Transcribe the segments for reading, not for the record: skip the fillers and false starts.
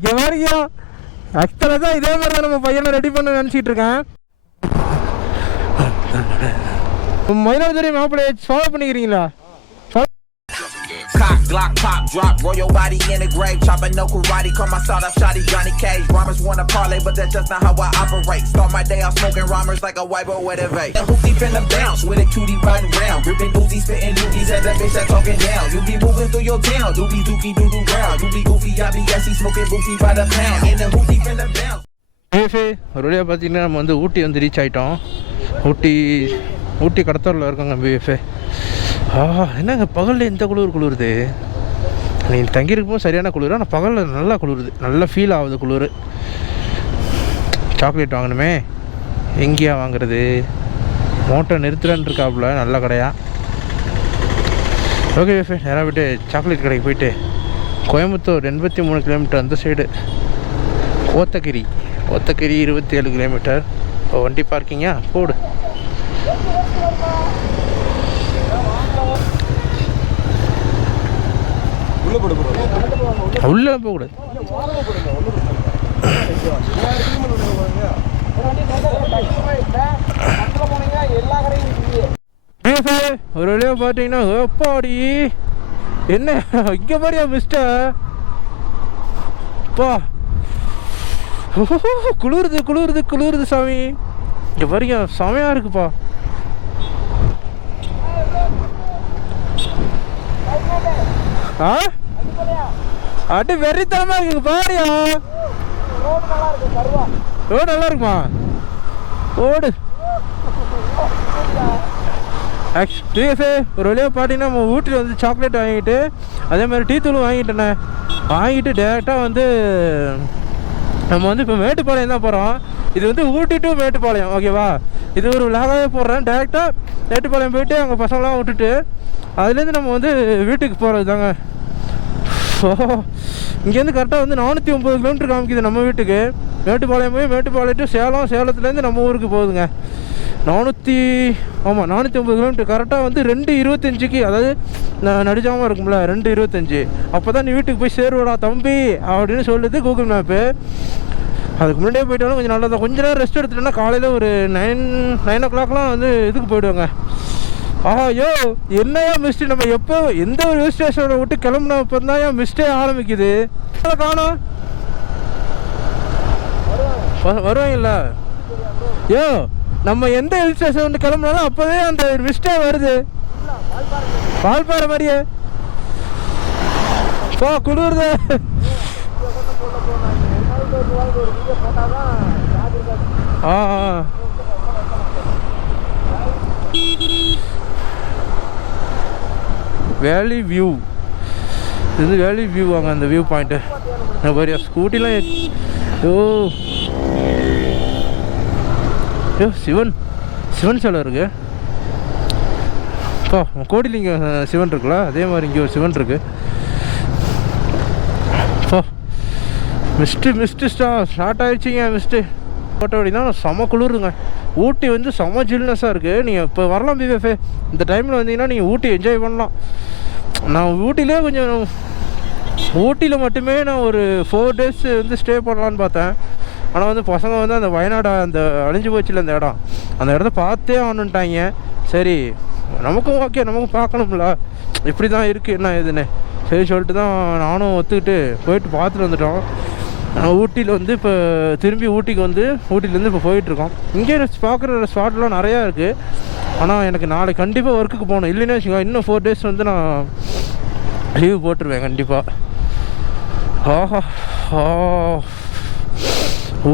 இங்கே மாதிரியா ஆக்சுவலாக தான் இதே மாதிரி தான் நம்ம பையனை ரெடி பண்ண நினச்சிட்டு இருக்கேன். மயிலாடுதுறை மாப்பிள்ளையை ஃபாலோ பண்ணிக்கிறீங்களா? Cock, Glock, pop, drop, roll your body in the grave. Chopping no karate, call my start up shotty Johnny Cage. Rhymers wanna parlay, but that's just not how I operate. Start my day out smoking rhymers like a white boy with a vape. The hoopty finna bounce with a cutie riding round. Ripping Uzi, spitting loogies at that bitch that talking down. You be moving through your town, doobie dookie doo doo round. You be goofy, I be gassy, smoking boofy by the pound. And the hoopty finna bounce. ஏஃபே ஒரு வழியாக பார்த்தீங்கன்னா நம்ம வந்து ஊட்டி வந்து reach ஆகிட்டோம். ஊட்டி கடத்தூரில் இருக்கோங்க PFA. என்னங்க பகலில் எந்த குளிருது? நீங்கள் தங்கியிருக்கும்போது சரியான குளிர், ஆனால் பகலில் நல்லா குளிருது, நல்லா ஃபீல் ஆகுது குளிர். சாக்லேட் வாங்கணுமே, எங்கேயா வாங்குறது? மோட்டர் நிறுத்துறேன்னு இருக்காப்புல, நல்ல கடையா. ஓகே எஃபே நேராக போய்ட்டு சாக்லேட் கடைக்கு போயிட்டு கோயம்புத்தூர் 83 கிலோமீட்டர் அந்த சைடு, ஓத்தகிரி 27 கிலோமீட்டர். வண்டி பார்க்கிங்கா போடு. உள்ள போகக்கூடாது. ஒரு வழியாக பார்த்தீங்கன்னா எப்பாடி என்ன இங்கே மாதிரியா மிஸ்டர் பா, குளிருது சாமி. இங்கே பாருங்க செமையாக இருக்குப்பா. அடி வெறித்தனமா இருக்கு பாரியா. ரோடு நல்லா இருக்குமா? ஓடு ஒரு வழியாக பார்த்தீங்கன்னா நம்ம ஊட்டியில் வந்து சாக்லேட் வாங்கிட்டு அதே மாதிரி டீ தூளும் வாங்கிட்டு டேரெக்டாக வந்து நம்ம வந்து இப்போ மேட்டுப்பாளையம் தான் போகிறோம். இது வந்து ஊட்டி டு மேட்டுப்பாளையம், ஓகேவா? இது ஒரு விலாகாவே போடுறேன். டேரெக்டாக மேட்டுப்பாளையம் போயிட்டு அங்கே பசங்களாம் விட்டுட்டு அதுலேருந்து நம்ம வந்து வீட்டுக்கு போகிறது தாங்க. இங்கேருந்து கரெக்டாக வந்து 409 கிலோமீட்டர் காமிக்குது நம்ம வீட்டுக்கு. மேட்டுப்பாளையம் போய் மேட்டுப்பாளையம் டு சேலத்துலேருந்து நம்ம ஊருக்கு போகுதுங்க. 409 கிலோமீட்டர். கரெக்டாக வந்து 2:25க்கு, அதாவது நடிஜாமல் இருக்கும்ல 2:25, அப்போ தான் நீ வீட்டுக்கு போய் சேருவடா தம்பி அப்படின்னு சொல்லுது கூகுள் மேப்பு. அதுக்கு முன்னாடியே போயிட்டாலும் கொஞ்சம் நல்லா தான். கொஞ்ச நேரம் ரெஸ்ட் எடுத்துட்டோன்னா காலையில் ஒரு 9 o'clockலாம் வந்து இதுக்கு போயிடுவாங்க. ஐயோ என்னையா மிஸ்டே, நம்ம எப்போ எந்த ஒரு ஹில் ஸ்டேஷனை விட்டு கிளம்புனா இப்போ தான் ஏன் மிஸ்டே ஆரம்பிக்குது. காணோம் வருவாங்கல்ல. யோ நம்ம எந்த ஹில் ஸ்டேஷன் வந்து கிளம்புனாலும் அப்போவே அந்த மிஸ்டே வருது. வால்பாறை மாதிரியே போ குளிருது. வேலி வியூ, இது வேலி வியூ வாங்க, அந்த வியூ பாயிண்ட்டு. நான் பாரியா ஸ்கூட்டிலாம் சிவன் சிலை இருக்கு. இப்போ கோடிலிங்கம் சிவன் இருக்குல்ல, அதே மாதிரி இங்கே ஒரு சிவன் இருக்கு. இப்போ மிஸ்ட்டு ஸ்டார்ட் ஆகிடுச்சிங்க. மிஸ்ட்டு போட்ட அப்படின்னா செம குளிருங்க. ஊட்டி வந்து செம ஜில்னஸாக இருக்குது. நீங்கள் இப்போ வரலாம் பிஎஃப்ஏ, இந்த டைமில் வந்தீங்கன்னா நீங்கள் ஊட்டி என்ஜாய் பண்ணலாம். நான் ஊட்டியில் மட்டுமே நான் ஒரு 4 days வந்து ஸ்டே பண்ணலான்னு பார்த்தேன். ஆனால் வந்து பசங்க வந்து அந்த வயநாடு அந்த அழிஞ்சு போச்சுல அந்த இடத்த பார்த்தே ஆகணுன்ட்டாங்க. சரி நமக்கும் ஓகே, நமக்கும் பார்க்கணும்ல இப்படி தான் இருக்குது என்ன இதுன்னு சரி சொல்லிட்டு தான் நானும் ஒத்துக்கிட்டு போயிட்டு பார்த்துட்டு வந்துட்டோம். ஊட்டியில் வந்து இப்போ திரும்பி ஊட்டிலேருந்து இப்போ போயிட்டுருக்கோம். இங்கே பார்க்குற ஸ்பாட்லாம் நிறையா இருக்குது. ஆனால் எனக்கு நாளைக்கு கண்டிப்பாக ஒர்க்குக்கு போகணும். இல்லைன்னா வச்சுக்கோங்க இன்னும் 4 days வந்து நான் லீவு போட்டுருவேன் கண்டிப்பாக.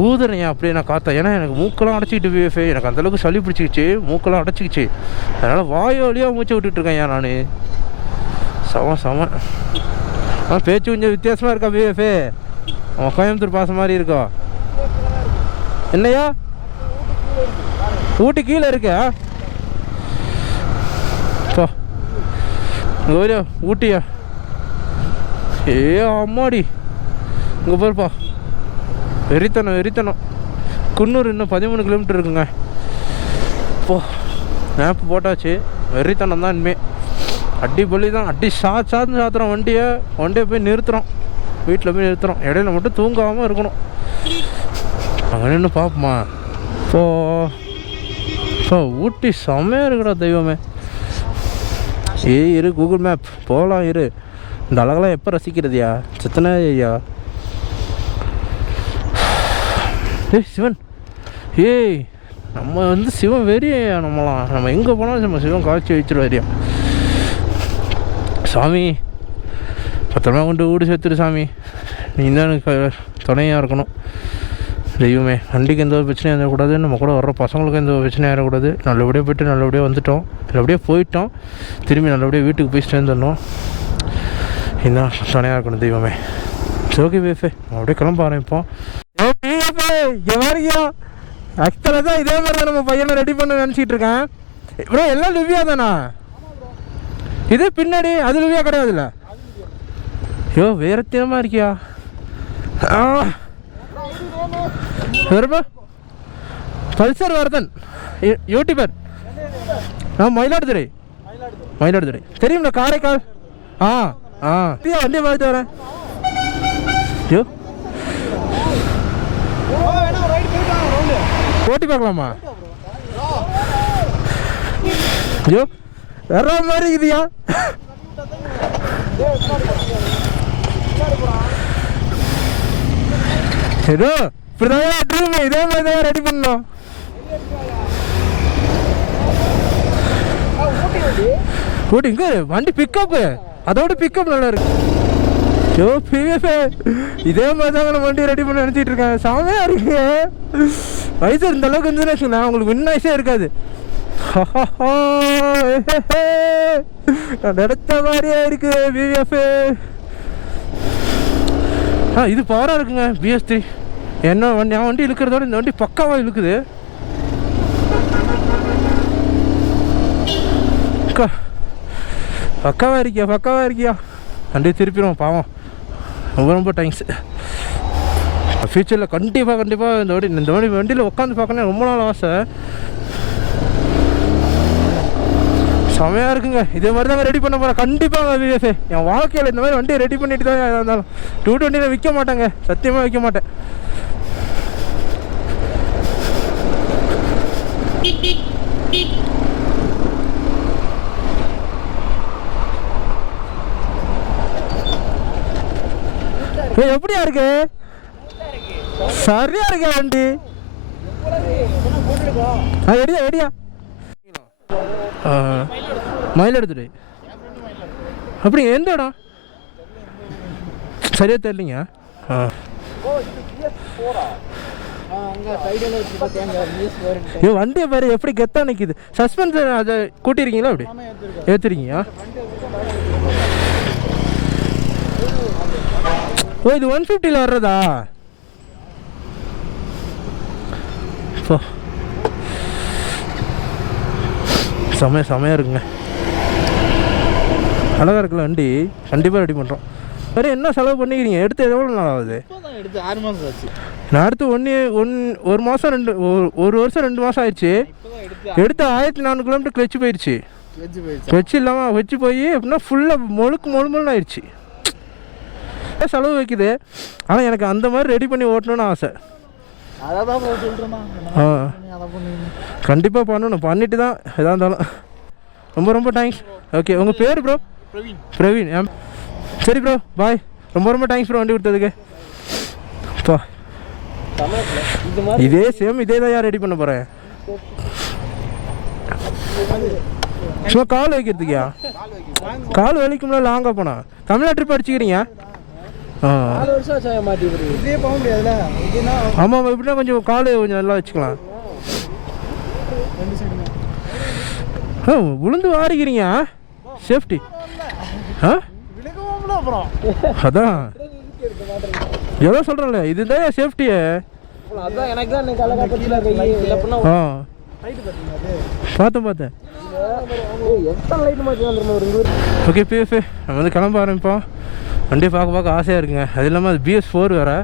ஊதுறேன் அப்படியே நான் காத்தேன். ஏன்னா எனக்கு மூக்கெல்லாம் அடைச்சிக்கிட்டு பிஎஃப்ஏ, எனக்கு அந்தளவுக்கு சளி பிடிச்சிக்கிச்சு, மூக்கெல்லாம் அடைச்சிக்கிச்சு. அதனால் வாயு வழியாக மூச்சு விட்டுட்ருக்கேன். ஏன் நான் செம பேச்சு கொஞ்சம் வித்தியாசமாக இருக்கா பிஎஃப்ஏ? அவன் கோயம்புத்தூர் பாசம் மாதிரி இருக்கா? என்னையா ஊட்டி கீழே இருக்கா? ஊட்டியா? அம்மாடி இங்கே பாருப்பா, வெறித்தனம். குன்னூர் இன்னும் 13 கிலோமீட்டர் இருக்குங்க. இப்போ மேப்பு போட்டாச்சு. வெறித்தனம் தான் இனிமேல். அடிப்பொலி தான். சாத்துறோம் வண்டியை போய் நிறுத்துகிறோம். வீட்டில் போய் நிறுத்துகிறோம். இடையில மட்டும் தூங்காமல் இருக்கணும். அங்கே நின்று பார்ப்போமா? இப்போ ஊட்டி செம்மையாக இருக்குடா தெய்வமே. இரு கூகுள் மேப் போகலாம் இரு. இந்த அழகெல்லாம் எப்போ ரசிக்கிறதுயா? சித்தனை ஐயா. சிவன் நம்ம வந்து சிவன் வெறியா நம்மளாம். நம்ம எங்கே போனாலும் நம்ம சிவன் காய்ச்சி வச்சிருவாரியா. சாமி பத்திரமா கொண்டு வீடு சேர்த்துரு சாமி. நீ தான் எனக்கு துணையாக இருக்கணும் தெய்வமே. வண்டிக்கு எந்த ஒரு பிரச்சனையும் வந்துடக்கூடாது. நம்ம கூட வர்ற பசங்களுக்கு எந்த ஒரு பிரச்சனையும் ஆகிடக்கூடாது. நல்லபடியாக போய்ட்டு நல்லபடியாக வந்துட்டோம், நல்லபடியாக போயிட்டோம். திரும்பி நல்லபடியாக வீட்டுக்கு போய் சேர்ந்துடணும். இதுதான் துணையாக இருக்கணும் தெய்வமே. ஓகே பேஃபே அப்படியே கிளம்ப ஆரம்பிப்போம். ஆக்சுவலாக தான் இதே மாதிரி தான் நம்ம பையனை ரெடி பண்ண நினச்சிட்டு இருக்கேன். ப்ரோ எல்லாம் லிவியா தானா? இதே பின்னாடி அது லிவியா கிடையாதுல்ல? ஐயோ வேற தினமாக இருக்கியா? வேறுப்பா பல்சர் வர்தன் யூடியூபர். மயிலாடுதுறை தெரியும்ல, காரைக்கால். வண்டியை பார்த்துட்டு வரேன். ஐயோ ஓட்டி பார்க்கலாமா? ஐயோ வேற மாதிரி இருக்குதியா? ஏதோ இப்படிதான் ட்ரீம். இதே மாதிரி தான் ரெடி பண்ணோம். ஓட்டி இங்கே வண்டி பிக்கப்பு, அதோட பிக்கப் நல்லா இருக்கு. ஐயோ பிஎஃப் இதே மாதிரி தான் நான் வண்டி ரெடி பண்ண நினச்சிட்டு இருக்கேன். செமையா இருக்கு. வயசு இந்த அளவுக்கு இருந்துச்சுன்னு வச்சுக்கோங்களேன், உங்களுக்கு வின் வயசே இருக்காது. நான் நினைச்ச மாதிரியே இருக்கு பிஎஃப். இது பவராக இருக்குங்க BS3. என்ன வண்டி என் வண்டி இழுக்கிறதோட இந்த வண்டி பக்காவாக இழுக்குது. பக்காவாக இருக்கியா? வண்டி திருப்பிடுவோம் பாவம். ரொம்ப தேங்க்ஸ். ஃப்யூச்சரில் கண்டிப்பாக இந்த வண்டியில் உட்காந்து பார்க்கணும் ரொம்ப நாள் ஆசை. செமையாக இருக்குங்க. இதே மாதிரி தாங்க ரெடி பண்ண போகிறேன் கண்டிப்பாக விஎஃப்ஏ. என் வாழ்க்கையில் இந்த மாதிரி வண்டியை ரெடி பண்ணிட்டு தான் இருந்தாலும் 220 விற்க மாட்டேங்க, சத்தியமாக விற்க மாட்டேன். எப்படியா இருக்கு? சரியா இருக்கா வண்டி? எடியா மயிலாடுதுறை. அப்படி எந்த இடம் சரியா தெரியலீங்க. வண்டியை பாரு எப்படி கெத்தா நிற்கிது. சஸ்பென்ஷன் அதை கூட்டிருக்கீங்களா? அப்படி ஏற்றுறீங்க? ஓ இது 150ல் வர்றதா? செமையாக இருக்குங்க. அழகாக இருக்குல்ல வண்டி. கண்டிப்பாக ரெடி பண்ணுறோம். வேறு என்ன செலவு பண்ணிக்கிறீங்க? எடுத்து எவ்வளோ நாள் ஆகுது? எடுத்து 6 மாதம் ஆச்சு. நான் அடுத்து 1 மாதம் 1 வருஷம் 2 மாதம் ஆயிடுச்சு. எடுத்து 1400 கிலோமீட்டர் கிளச்சு போயிடுச்சு. கிளச்சு இல்லாமல் வச்சு போய் அப்படின்னா ஃபுல்லாக மொழுன்னு ஆயிடுச்சு. செலவு வைக்குது. ஆனால் எனக்கு அந்த மாதிரி ரெடி பண்ணி ஓட்டணும்னு ஆசை. கண்டிப்பாக பண்ணணும். பண்ணிட்டு தான் எதாக இருந்தாலும். ரொம்ப தேங்க்ஸ். ஓகே உங்கள் பேர் ப்ரோ? பிரவீன். சரி ப்ரோ பாய். ரொம்ப தேங்க்ஸ் ப்ரோ வண்டி கொடுத்ததுக்கு. இதே சேம் இதே தான் யார் ரெடி பண்ண போகிறேன். சும்மா கால் வைக்கிறதுக்கியா? கால் வலிக்கும்ல லாங்காக போனா. தமிழ்நாடு ட்ரிப் அடிச்சுக்கிறீங்க? ஆமாம் எப்படின்னா கொஞ்சம் கால் கொஞ்சம் நல்லா வச்சுக்கலாம். விழுந்து வாரிக்கிறீங்க சேஃப்டி. அதான் எவ்வளோ சொல்கிறேன்ல இதுதான் சேஃப்டியே. பார்த்தேன். ஓகே பிஎஃப் நம்ம வந்து கிளம்ப ஆரம்பிப்போம். வண்டி பார்க்க ஆசையாக இருக்குங்க. அது இல்லாமல் அது BS4 வேறு.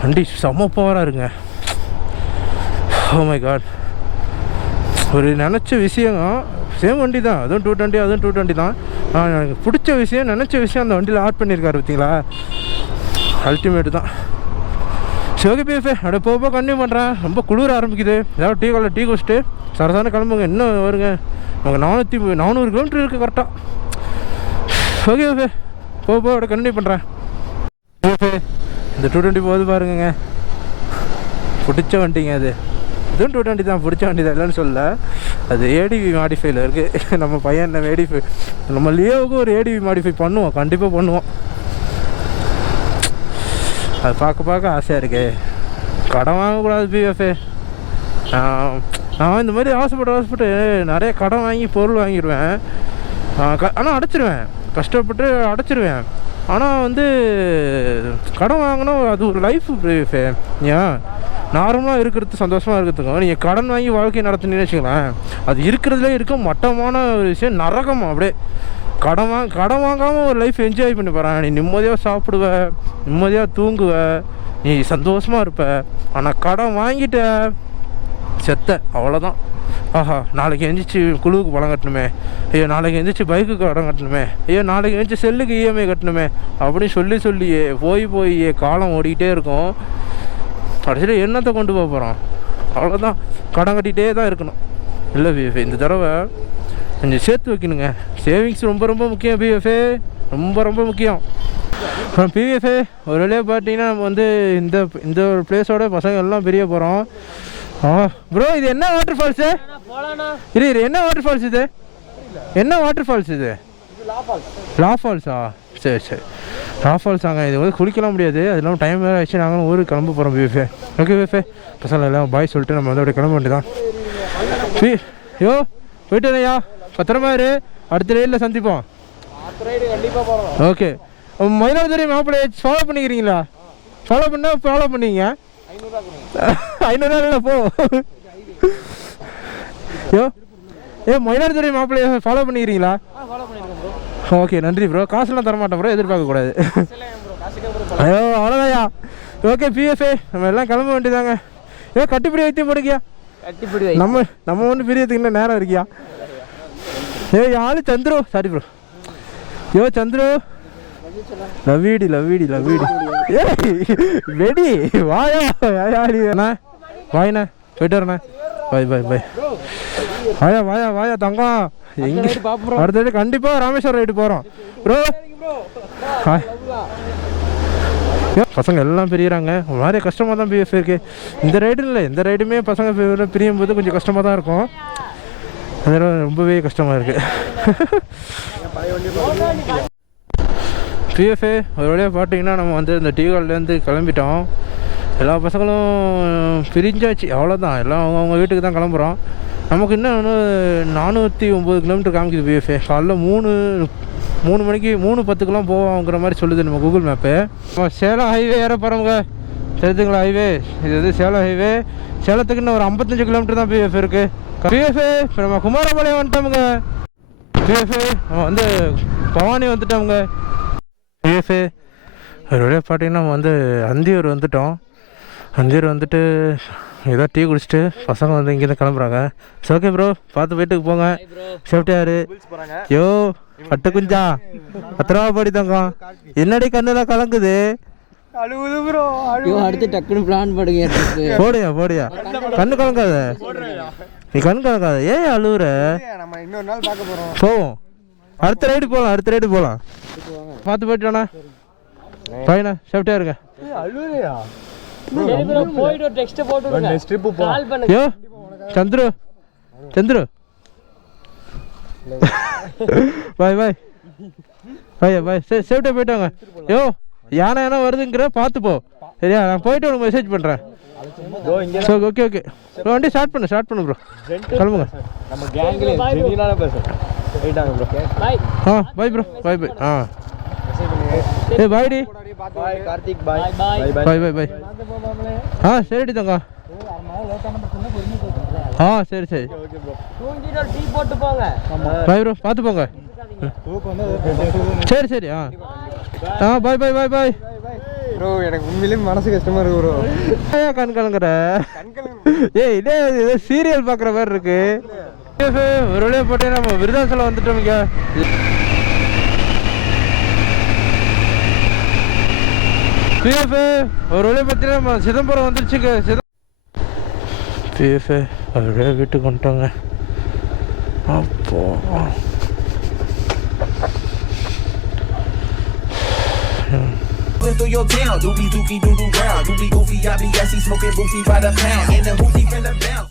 வண்டி செம்ம பவராக இருக்குங்க. Oh my god. ஒரு நினச்ச விஷயம் சேம் வண்டி தான். அதுவும் 220 தான். எனக்கு பிடிச்ச விஷயம் நினச்ச விஷயம் அந்த வண்டியில் ஆட் பண்ணியிருக்காரு பார்த்தீங்களா? அல்டிமேட்டு தான். சரி ஓகே பிஎஃபே, அப்படியே போக கண்டினியூ பண்ணுறேன். ரொம்ப குளிர ஆரம்பிக்குது. ஏதாவது டீ காலில் டீ குடிச்சிட்டு சரசான கிளம்புங்க. இன்னும் வருங்க நமக்கு 400 கிலோமீட்டர் இருக்குது கரெக்டாக. ஓகே ஓகே, போக அப்படியே கண்டினியூ பண்ணுறேன். ஓகே, இந்த 220 போகுது பாருங்க, பிடிச்ச வண்டிங்க. அது இதுவும் 220 தான், பிடிச்ச வண்டி தான் இல்லைன்னு சொல்ல. அது ஏடிவி மாடிஃபைல இருக்குது. நம்ம பையன் நம்ம லியோவுக்கு ஒரு ஏடிவி மாடிஃபை பண்ணுவோம், கண்டிப்பாக பண்ணுவோம். அது பார்க்க ஆசையாக இருக்கு. கடன் வாங்கக்கூடாது பிஎஃப்ஏ. நான் இந்த மாதிரி ஆசைப்பட்டு நிறைய கடன் வாங்கி பொருள் வாங்கிடுவேன். ஆனால் அடைச்சிருவேன், கஷ்டப்பட்டு அடைச்சிருவேன். ஆனால் வந்து கடன் வாங்கினா அது ஒரு லைஃப் பிஎஃப்ஏ. ஏன் நார்மலாக இருக்கிறது சந்தோஷமாக இருக்கிறதுக்கும் நீங்கள் கடன் வாங்கி வாழ்க்கை நடத்துனீங்கன்னு வச்சுக்கலாம், அது இருக்கிறதுலே இருக்க மட்டமான ஒரு விஷயம், நரகம். அப்படியே கடன் வாங்காமல் ஒரு லைஃப் என்ஜாய் பண்ணி போகிறேன். நீ நிம்மதியாக சாப்பிடுவ, நிம்மதியாக தூங்குவ, நீ சந்தோஷமாக இருப்ப. ஆனால் கடன் வாங்கிட்ட செத்த, அவ்வளோதான். ஆஹா, நாளைக்கு எழுந்திரிச்சு குழுவுக்கு பணம் கட்டணுமே, ஐயோ நாளைக்கு எழுந்திரிச்சு பைக்குக்கு கடன் கட்டணுமே, ஐயோ நாளைக்கு எழுந்திரிச்சு செல்லுக்கு இஎம்ஐ கட்டணுமே அப்படின்னு சொல்லியே போய் காலம் ஓடிக்கிட்டே இருக்கும். கடைசியில் என்னத்தை கொண்டு போக போகிறோம்? அவ்வளோதான், கடன் கட்டிகிட்டே தான் இருக்கணும். இல்லை பிஎஃப்ஏ, இந்த தடவை கொஞ்சம் சேர்த்து வைக்கணுங்க. சேவிங்ஸ் ரொம்ப முக்கியம் பிஎஃப்ஏ, ரொம்ப முக்கியம். அப்புறம் பிஎஃப்ஏ ஒரு வழியாக பார்த்தீங்கன்னா நம்ம வந்து இந்த ஒரு பிளேஸோட பசங்க எல்லாம் பெரிய போகிறோம். ப்ரோ இது என்ன வாட்டர் ஃபால்ஸு? இது என்ன வாட்டர் ஃபால்ஸ் இது? என்ன வாட்டர் ஃபால்ஸ் இது? லா ஃபால்ஸா? சரி லா ஃபால்ஸ். அங்கே இது வந்து குளிக்கலாம் முடியாது, அது இல்லாமல் டைம் வேறு ஆச்சு. நாங்களும் ஊருக்கு கிளம்ப போகிறோம் பிஎஃப்ஏ. ஓகே பிஎஃப்ஏ, பசங்க எல்லாம் பாய் சொல்லிட்டு நம்ம வந்து அப்படியே கிளம்ப வேண்டியதான். யோ போயிட்டு ஐயா, பத்திரமா இரு, அடுத்த ரைடில் சந்திப்போம். ஓகே, மயிலாடுதுறை மாப்பிள்ளையை ஃபாலோ பண்ணிக்கிறீங்களா? ஃபாலோ பண்ணிங்க. 500 போ. மயிலாடுதுறை மாப்பிள்ளையை ஃபாலோ பண்ணிக்கிறீங்களா? ஓகே நன்றி ப்ரோ. காசுலாம் தரமாட்டேன் ப்ரோ, எதிர்பார்க்கக்கூடாது. ஐயோ அவ்வளோதான்யா. ஓகே பிஎஃப்ஏ, நம்ம எல்லாம் கிளம்ப வேண்டியதாங்க. கட்டிப்பிடி வைத்தியம் போடுக்கியா? நம்ம ஒன்று பிரியத்துக்கு இன்னும் நேரம் இருக்கியா? ஆளு சந்துரு, சாரி ப்ரோ. சந்துரு, லவீடி வெடி வாயா வாயிண்ணா, போயிட்டு வரண்ணா. பாய். வாயா தங்கம். எங்க அடுத்தது கண்டிப்பாக ராமேஸ்வரம் ரைடு போகிறோம் ப்ரோ. பசங்க எல்லாம் பிரியிறாங்க, நிறைய கஷ்டமாக தான் பிஎஃப் இருக்கு. இந்த ரைடு இல்லை, எந்த ரைடுமே பசங்க பிரியும் போது கொஞ்சம் கஷ்டமாக தான் இருக்கும். அதெல்லாம் ரொம்பவே கஷ்டமாக இருக்குது. பிஎஃப்ஏ ஒரு வழியாக பார்த்தீங்கன்னா நம்ம வந்து இந்த டீ கால்லேருந்து கிளம்பிட்டோம். எல்லா பசங்களும் பிரிஞ்சாச்சு, அவ்வளோதான். எல்லாம் அவங்க வீட்டுக்கு தான் கிளம்புறோம். நமக்கு இன்னும் 409 கிலோமீட்டர் காமிக்குது பிஎஃப்ஏ. காலைல 3 மணிக்கு 3:10க்கெலாம் போவோங்கிற மாதிரி சொல்லுது நம்ம கூகுள் மேப்பு. சேலம் ஹைவே ஏற போகிறவங்க தெரிஞ்சுங்களா? ஹைவே இது வந்து சேலம் ஹைவே. சேலத்துக்கு இன்னும் ஒரு 55 கிலோமீட்டர் தான் பிஎஃப் இருக்குது. பிஎஃப்ஏ இப்போ நம்ம குமாரபாளையம் வந்துட்டோமுங்க. பிஎஃப்ஏ நம்ம வந்து பவானி வந்துட்டோமுங்க. பிஎஃப்ஏ ஒரு வழியாக பார்த்தீங்கன்னா நம்ம வந்து அந்தியூர் வந்துட்டோம். அந்தியூர் வந்துட்டு ஏதோ டீ குடிச்சிட்டு பசங்க வந்து இங்கேருந்து கிளம்புறாங்க. சரி ஓகே ப்ரோ, பார்த்து வீட்டுக்கு போங்க, சேஃப்டியாரு. பட்டு குஞ்சா 10 ரூபா படி தங்கம். என்னடி கண்ணுலாம் கலங்குது? அழுகுது ப்ரோ. அடுத்து டக்குனு பிளான் பண்ணுங்க. போடியா கண்ணு கலங்காத, நீ கண் கலங்காத. ஏன் அழுகுற? நம்ம இன்னொரு நாள் பார்க்க போறோம். போவோம், அடுத்த ரைடு போகலாம். பார்த்து போயிட்டானா பையனா, சேஃப்டியா இருங்க. அழுகுறியா? போய்ட்டு டெக்ஸ்ட் போட்டு விடுங்க. நெக்ஸ்ட் ட்ரிப் போ. கால் பண்ணுங்க. சந்துரு பாய் சேஃப்டியா போயிட்டாங்க. யானை வருதுங்கிற பார்த்து போ சரியா? நான் போயிட்டு உனக்கு மெசேஜ் பண்ணுறேன். ஓகே வண்டி ஸ்டார்ட் பண்ணு ப்ரோ, கிளம்புங்க. நம்ம கேங்ல ஜெனியூனான பர்சன் போயிட்டாங்க bro. Bye bro, bye. Bye டி. Bye Karthik, bye. சரிடி தங்க. சரி ஓகே ப்ரோ. தூங்கிட்டு டீ போட்டு போங்க. பை ப்ரோ, பார்த்து போங்க. சரி பாய் ப்ரோ. எனக்கு உண்மையிலேயே மனசு கஷ்டமா இருக்கு ப்ரோ. கண் கலங்குற? இதே ஏதோ சீரியல் பார்க்குற மாதிரி இருக்கு. ஒரு வழியாக போட்டு நம்ம விருதாசலம் வந்துட்டோம். பிஎஃப் ஒரு வழியை பார்த்தீங்கன்னா நம்ம சிதம்பரம் வந்துருச்சுங்க. பிஎஃப் ஒரு வழியாக வீட்டுக்கு வந்துட்டோங்க. அப்போ through your town, doobie dookie doo doo round, doobie goofy, I be smoking boofy by the pound, in the hoopty finna bounce.